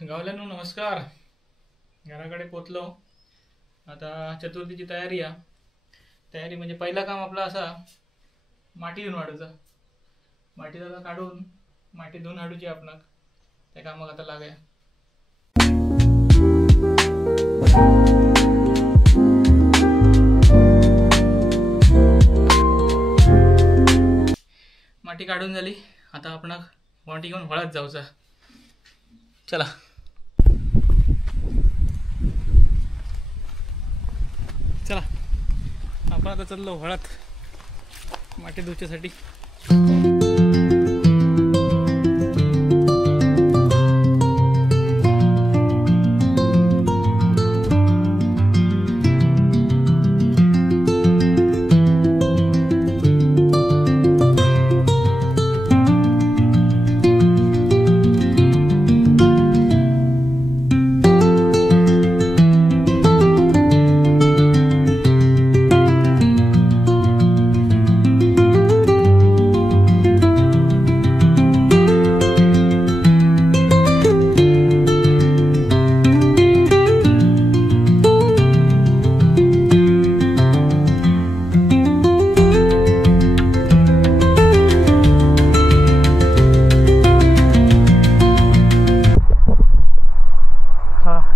गावल्यानो नमस्कार. घराकडे पोचलो. आता चतुर्थीची तयारी आहे. तयारी म्हणजे पहिला काम आपला असा माती धुवून वाढूचा. माती जरा काढून माती धुवून हाडूची आपणाक. त्या कामाक आता लागाय. माती काढून झाली. आता आपणाक वाटी घेऊन हळद जाऊचा. चला. चला आपण आता चाललो हळद माती धुच्यासाठी.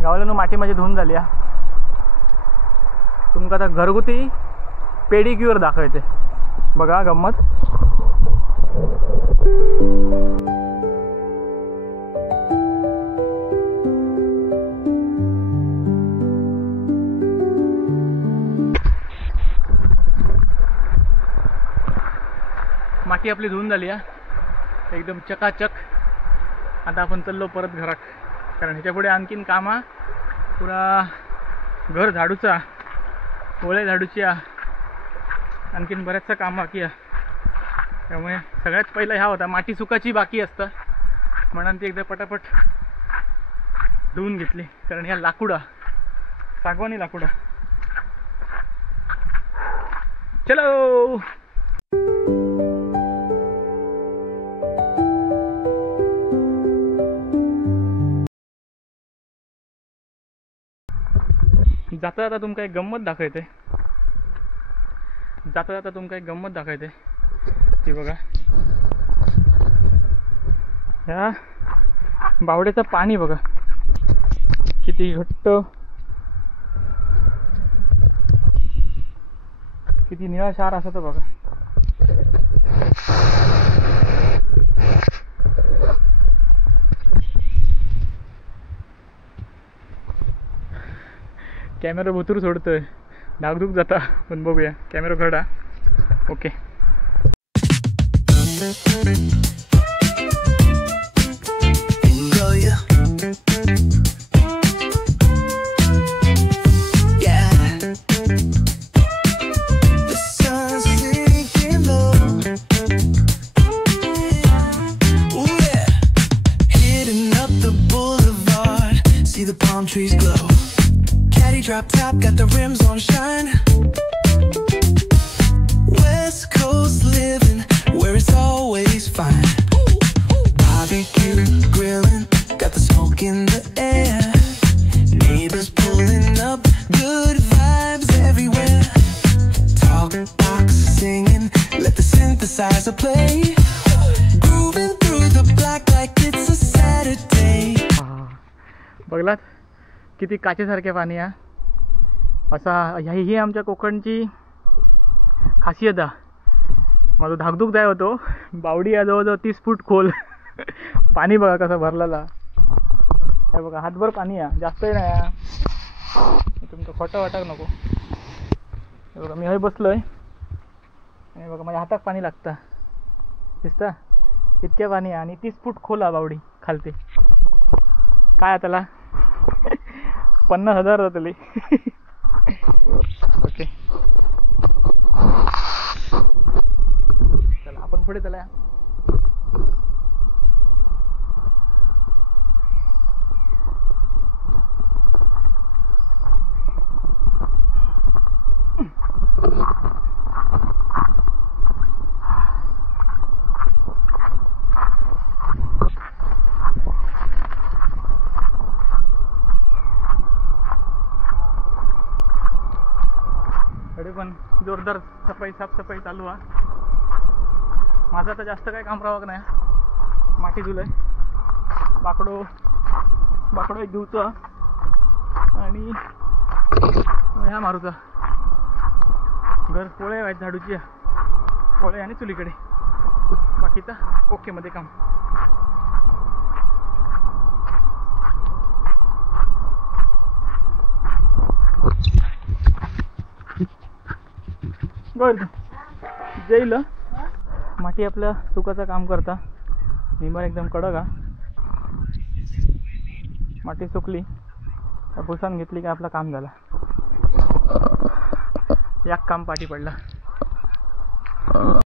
गावाला माती माझी धुवून झाली. तुमका आता घरगुती पेडिक्युअर दाखवायचे. बघा गंमत. माती आपली धुवून झाली एकदम चकाचक. आता आपण चाललो परत घरात, कारण ह्याच्या पुढे आणखीन कामा पुरा घर झाडूचा, ओळे झाडूची आणखीन बऱ्याचशा काम बाकी आहे. त्यामुळे सगळ्यात पहिला ह्या होता माती सुकाची बाकी असतं म्हणून ती एकदा पटापट धुवून घेतली. कारण ह्या लाकुडा सागवानी लाकुडा. चलो. जाता जाता तुमका एक गंमत दाखवते. ती बघा. ह्या बावड्याचं पाणी बघा किती घट्ट, किती निळा क्षार असं तर बघा. कॅमेरा भुतूर सोडतोय, धाकधूक जाता. पण बघूया. कॅमेरा घडा. Okay. Drop top, got the rims on shine. West Coast living, where it's always fine. Barbecue, grilling, got the smoke in the air. Neighbors pulling up, good vibes everywhere. Talk box singing, let the synthesizer play. Grooving through the block like it's a Saturday. बघलात किती काचेसारखे पाणी आहे. असा ही आमच्या कोकणची खासियत आहे. माझं धाकधूक जाय होतो. बावडी आहे जवळजवळ 30 फूट खोल. पाणी बघा कसं भरलेला. हे बघा हातभर पाणी आहे, जास्तही नाही आहे. तुमचं खोटं वाटक नको. हे बघा मी हे बसलोय आणि बघा माझ्या हातात पाणी लागतं. दिसतं इतक्या पाणी आहे आणि 30 फूट खोल आहे बावडी खालते. काय त्याला 50,000 जातली. ओके चला आपण पुढे चला. पण जोरदार साफसफाई चालू आहे. माझं तर जास्त काही काम राहत नाही. माती धुलंय, बाकडो एक धुवचं आणि ह्या मारूचा. घर पोळे आहेत झाडूची, पोळे आणि चुलीकडे. बाकीचा ओके मध्ये काम. बरं जाईल. माती आपलं सुकाचं काम करता. निंबर एकदम कडक हा. माती सुकली तर पुसान घेतली की आपलं काम झालं. एक काम पाठी पडला.